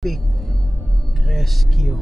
Big rescue.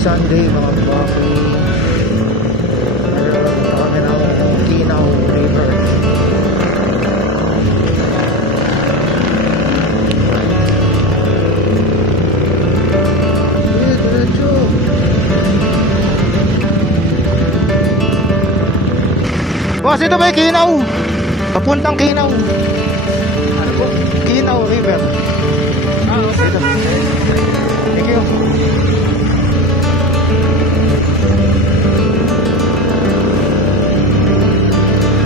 Sunday mga kabafi, kami ng Kinaw River. Diretso. Boss, ito ba yung Kinaw? Papuntang Kinaw. Ano po? Kinaw River. Okay. Ito. Thank you.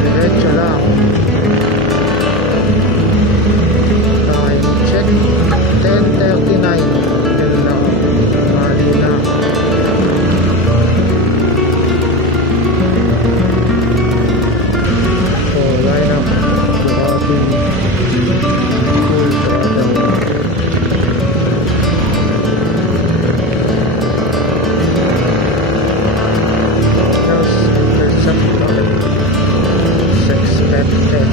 Diretso lang. Time check 10:39. Yun lang. Mali na. So line up. Grabe. Expected.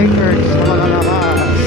bikers na malalakas.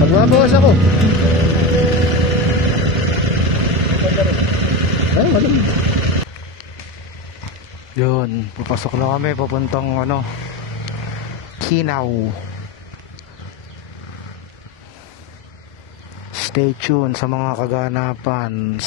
Magbabawas ako. Ay, malamig. Yun, papasok na kami papuntang Kinaw. Stay tuned sa mga kaganapan.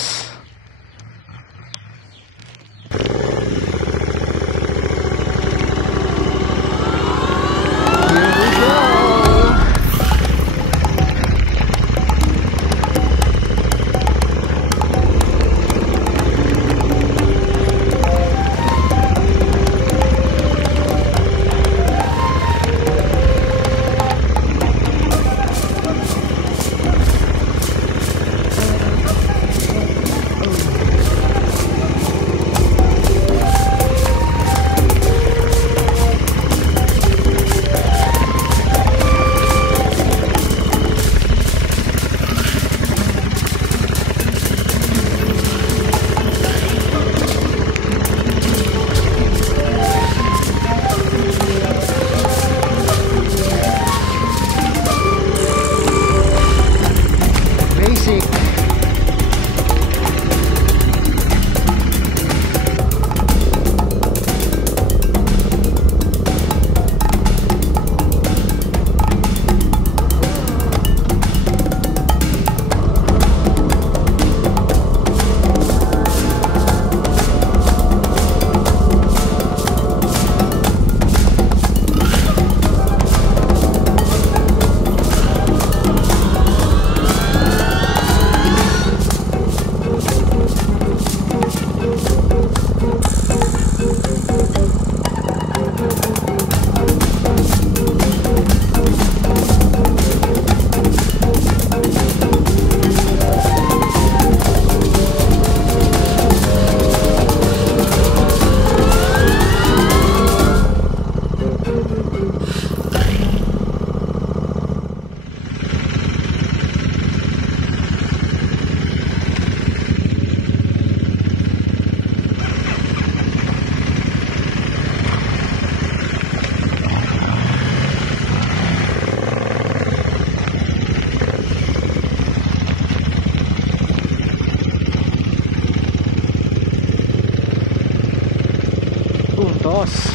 Puntos.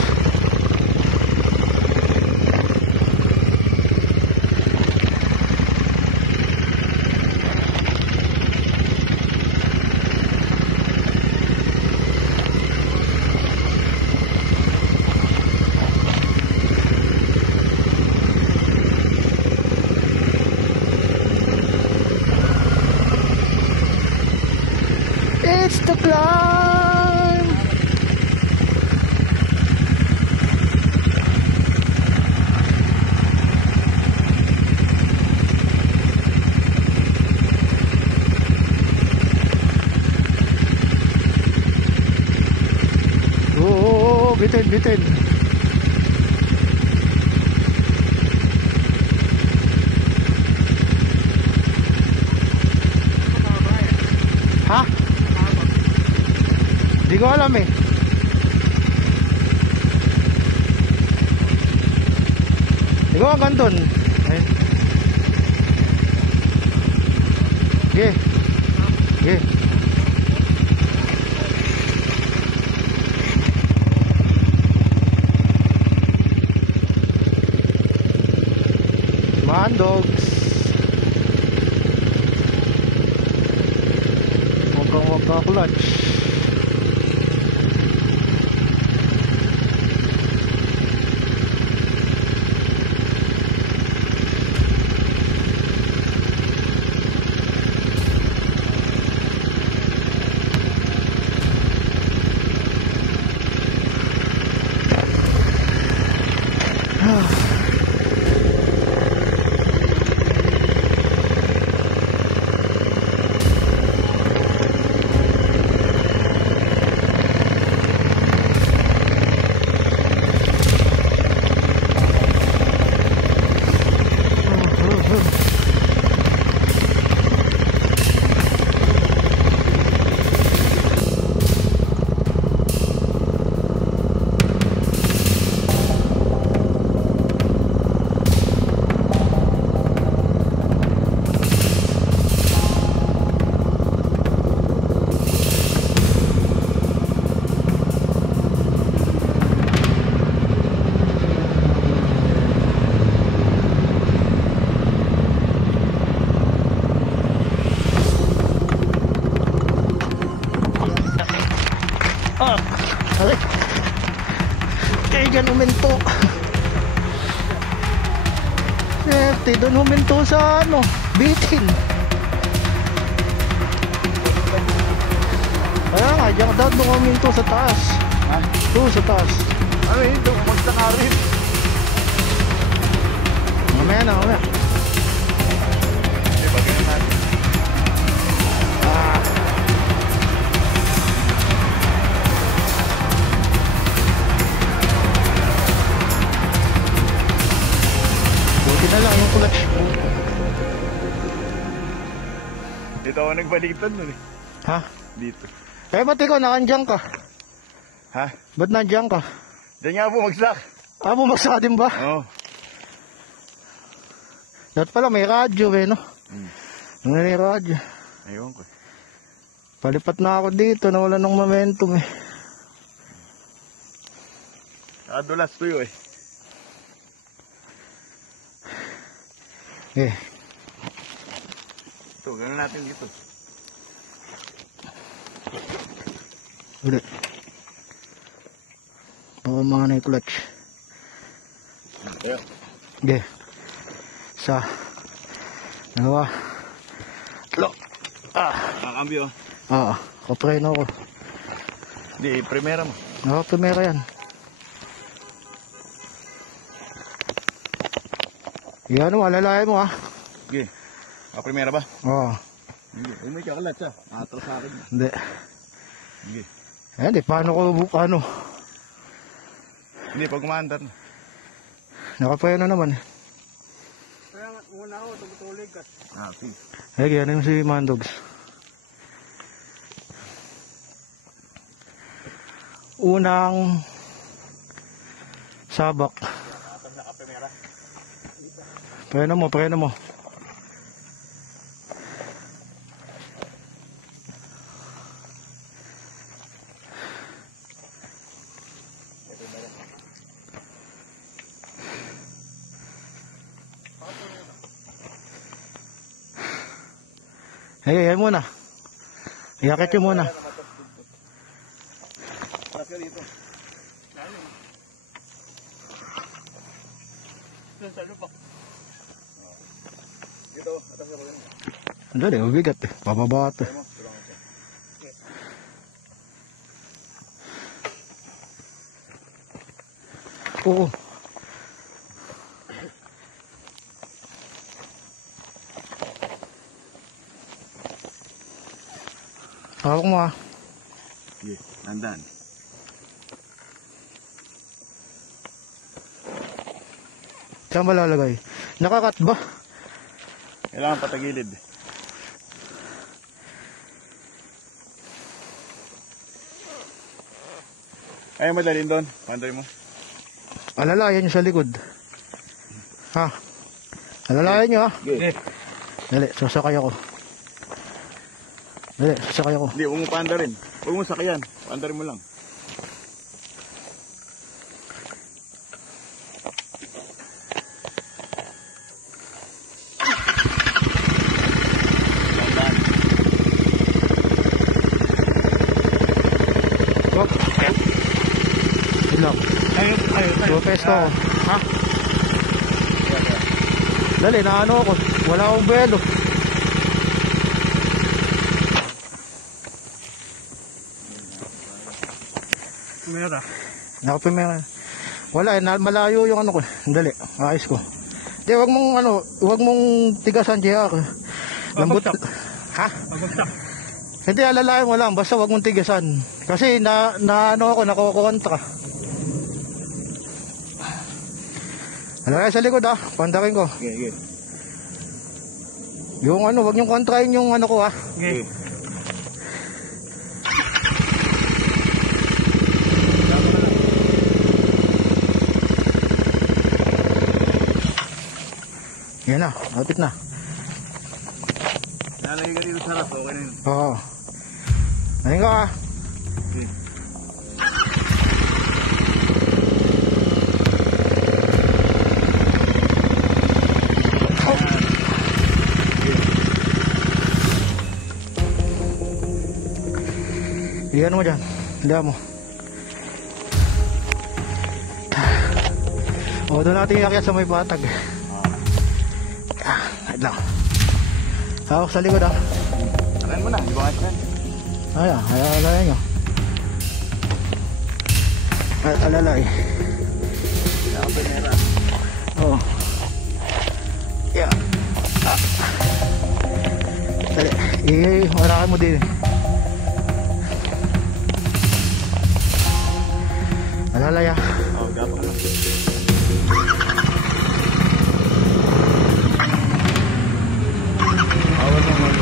It's the climb. Oh, bitin, bitin. Ha? Di ko alam eh. Di ko hanggang dun. Ayun. Okay. Okay. Man dogs. Huwag kang clutch. Ay. Kaya dyan huminto. Safety, doon huminto sa ano, bitin. Kaya nga, dyan daw doon huminto sa taas. Ha? Doon sa taas. Ano yun? Doon kumagtaka rin. Mamaya na, mamaya. Hindi, bagay na natin. Ah. Buti na lang yung clutch. Dito ako nagbaliktad nun eh. Ha? Dito. Eh, ba't ikaw nakandyan ka? Ha? Ba't nandyan ka? Diyan nga bumagsak. Ah, bumagsak ka din ba? Oo. Dapat pala may radyo eh, no? May radyo. Ayun ko. Palipat na ako dito, nawala ng momentum eh. Nakadulas tuyo eh. Eh, Ito, gano'n natin dito. ulit. Baka mga na yung clutch. Ayun. Okay. Isa. Dalawa. Tatlo. Ah. Nakakambyo. Kapreno ako. Hindi, primera mo. Nakaprimera yan. Yan mo, alalayan mo ha. Sige. Primera ba? Oo. Hindi. May kakalat siya. Nakatala sa akin. Hindi. Sige. Eh, di. Paano ko ano? Hindi, pag umaandar na. Nakapreno naman eh. Kaya nga, muna ako, tumutulig ka. Okay. Eh, yan yung si Mandogs. Unang sabak. Nakaprimera. Preno mo. Yan muna. Iakit yun muna. Kasi dito. Dito, atas ako yun. Andali, mabigat eh. Pababa ito. Oo. Hawak mo ah. Sige, tandaan. Saan ba lalagay? Nakakat ba? Kailangan patagilid. Ayaw madalin doon. Panday mo. Alalayan nyo sa likod. Ha? Alalayan nyo ha? Sige. Dali, sasakay ako. Dali, sasakay ako. Hindi, huwag mo paandarin. Huwag mo sakayan. Paandarin mo lang. Tandaan. Wag. Ilok. Ayun. Pupesto ako. Ha? Dali, naano ako. Wala akong buwelo. Primera. Nakapimera. Wala eh, malayo yung ano ko. Dali, ayos ko. Di, wag mong tigasan, JR. Lambot. Ha? Pabagsak. Hindi, alalayan mo lang. Basta wag mong tigasan. Kasi nakukontra. Alalayan sa likod ah. Pandakin ko. Sige. Yung wag niyong kontrahin yung ano ko ah. Sige. Yan na, lapit na. Nalagay ka dito sa harap. Okay na yun. Oo. Ayun ka ah. Sige. Iyan mo dyan. Liya mo. O, doon natin iakyat sa may patag. Wait lang. Hawak sa likod ah. Alam mo na, ibangat yan. Ayan, alalay nyo. Alalay. Nakapanera. Oo. Yeah. Dali, warakan mo din. Alalay ah. Oo, gapang na. Awal naman.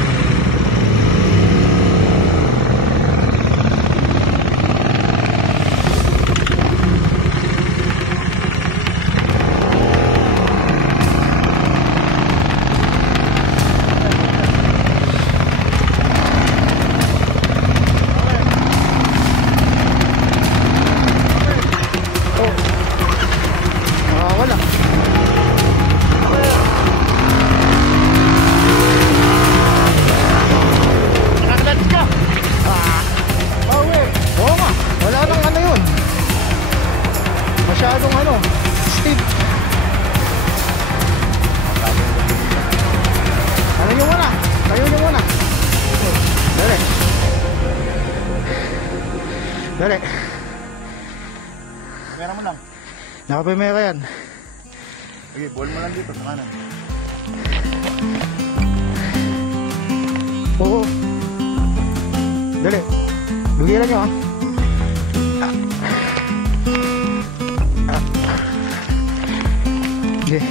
Wala. Nakakadats ka. Oo nga. Wala nang ano yun. Masyadong ano. Steve. Ano nyo muna? Tayo nyo muna. Dali. Dali. Pera mo lang. Nakapimera yan. Sige, ball mo lang dito, sa kanan. Oo. Dali. Bugilan nyo ah. Okay.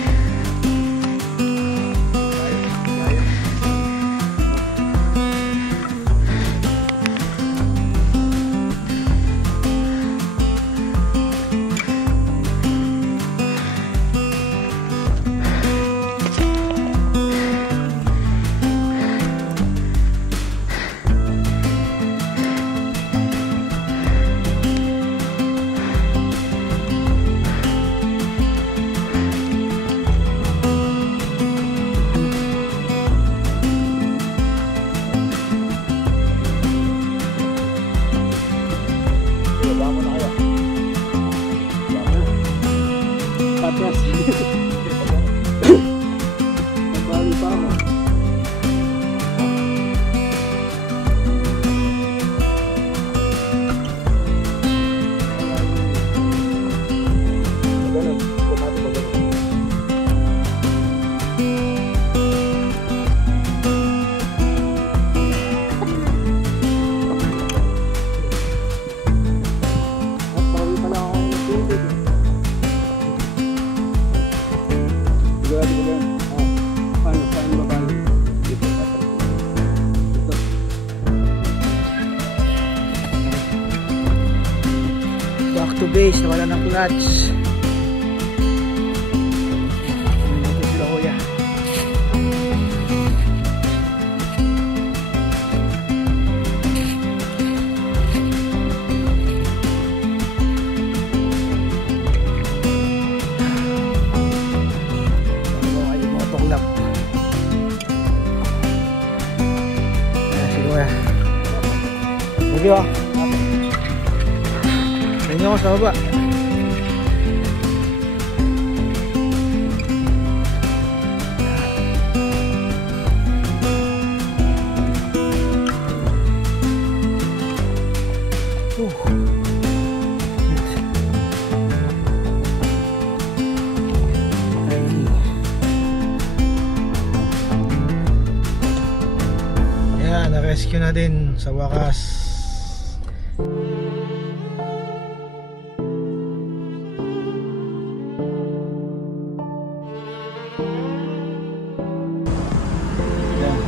Baba mo na kaya. Patras. Nabali pa ako. Ganun. Kumati pa ganun. At bawi pala ako ng tubig. Sigurado ko yan. Paano babali? Dito, patras. Dito. Back to base. Nawala ng clutch. Ito sila kuya. Mga tuklap. Ayan si kuya. Sige ba? Tingnan ko sa baba. Ayan, na-rescue na din sa wakas. Yan.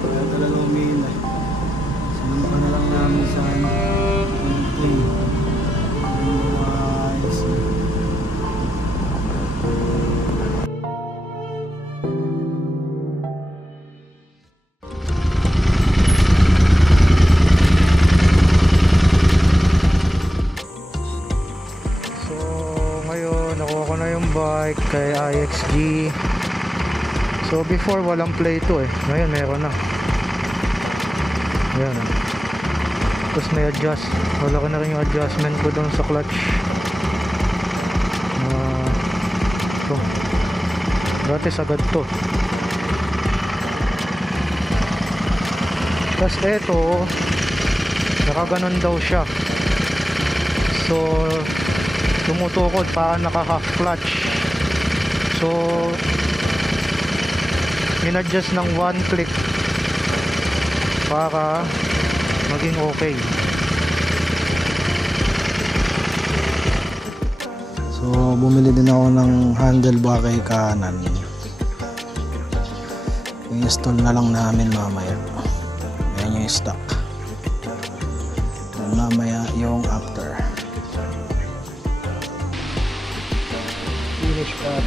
Kaya talaga umiinay. Sinumpa na lang namin sa team. So ngayon nakuha ko na yung bike kay IXG. So before walang play to eh. Ngayon meron na. Ayan ah. Tapos may adjust. Wala ko na rin yung adjustment ko doon sa clutch. to. Dati sagad to. Tapos eto, nakaganon daw siya. So tumutukod pa, naka half clutch. So in-adjust ng one click para maging okay. So bumili din ako ng handlebar kay kanan. I-install na lang namin mamaya. Yan yung stock. Mamaya yung after. Finish pa.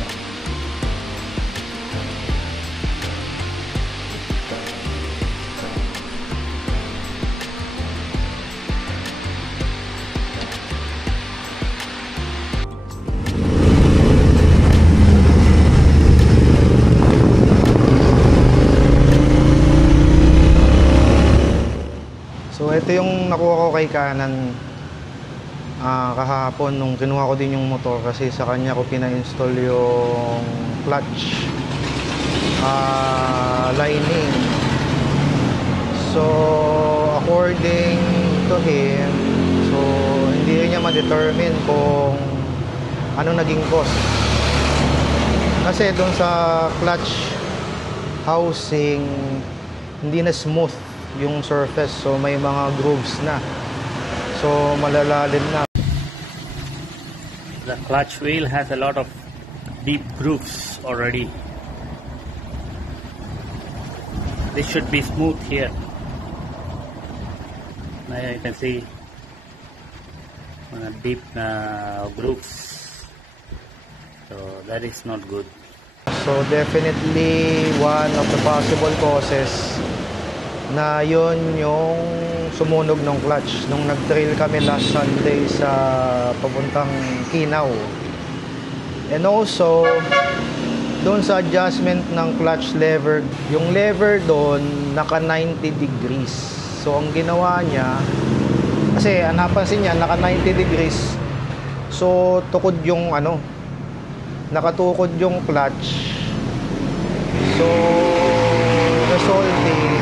So ito yung nakuha ko kay kanan kahapon nung kinuha ko din yung motor, kasi sa kanya ko pina-install yung clutch lining. So according to him, so hindi rin niya ma-determine kung ano naging cost, kasi doon sa clutch housing hindi na smooth yung surface, so may mga grooves na, so malalalim na. The clutch wheel has a lot of deep grooves already. This should be smooth here. Now you can see deep grooves, so that is not good. So definitely one of the possible causes na yun yung sumunog ng clutch nung nag-trail kami last Sunday sa papuntang Kinaw. And also doon sa adjustment ng clutch lever, yung lever doon naka 90 degrees. So ang ginawa niya, kasi napansin niya naka 90 degrees, so tukod yung nakatukod yung clutch, so resulting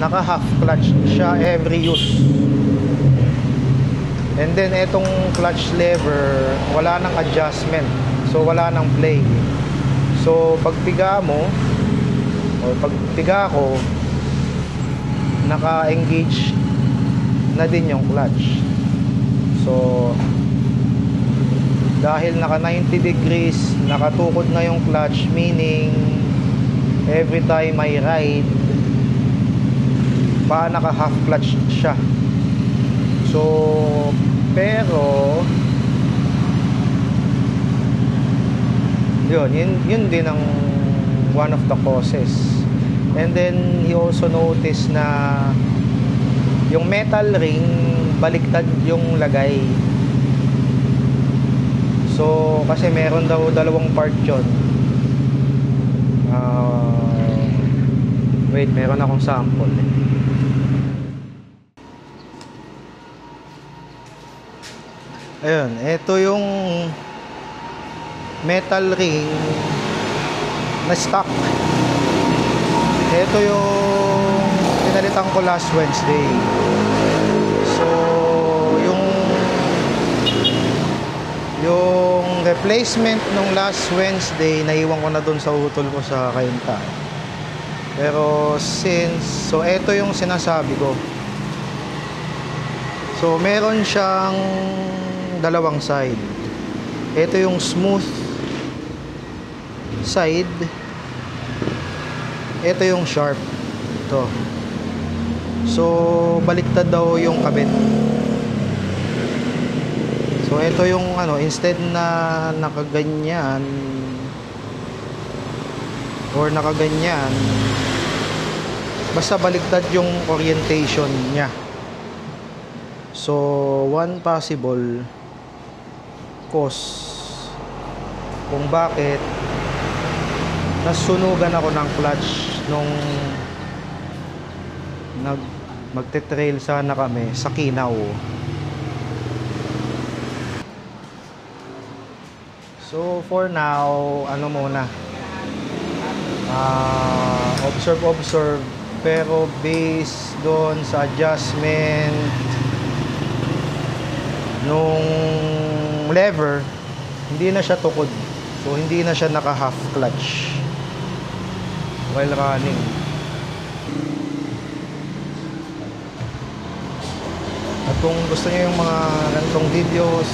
naka half clutch siya every use. And then etong clutch lever wala nang adjustment, so wala nang play. So pagpiga mo o pagpiga ko, naka-engage na din yung clutch. So dahil naka 90 degrees, nakatukod na yung clutch, meaning every time I ride naka half clutch siya. So pero yun din ang one of the causes. And then he also noticed na yung metal ring baliktad yung lagay. So kasi meron daw dalawang part yun. Wait, meron akong sample Ayun, ito yung metal ring na stock. Ito yung pinalitan ko last Wednesday. So yung replacement nung last Wednesday naiwan ko na dun sa utol ko sa Kainta. Pero so ito yung sinasabi ko. So meron siyang dalawang side. Ito yung smooth side, ito yung sharp. Ito. So baliktad daw yung kabit. So ito yung instead na nakaganyan or nakaganyan, basta baliktad yung orientation niya. So one possible cause kung bakit nasunugan ako ng clutch nung magte-trail sana kami sa Kinaw. So for now, ano muna, observe, pero based doon sa adjustment nung lever, hindi na siya tukod. So hindi na siya naka half clutch while running. At kung gusto niyo yung mga ganitong videos,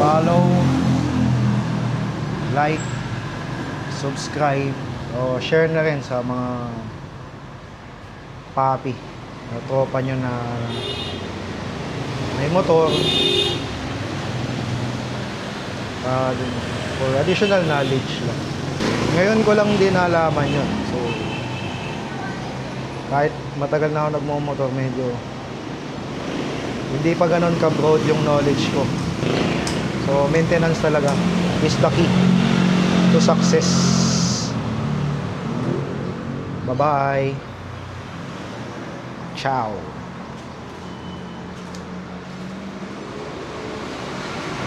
follow, like, subscribe, o share na rin sa mga papi o tropa nyo na may motor, for additional knowledge lang. Ngayon ko lang din nalaman yun. So kahit matagal na ako nagmumotor, medyo hindi pa ganun ka-broad yung knowledge ko. So maintenance talaga is the key to success. Bye-bye. Ciao.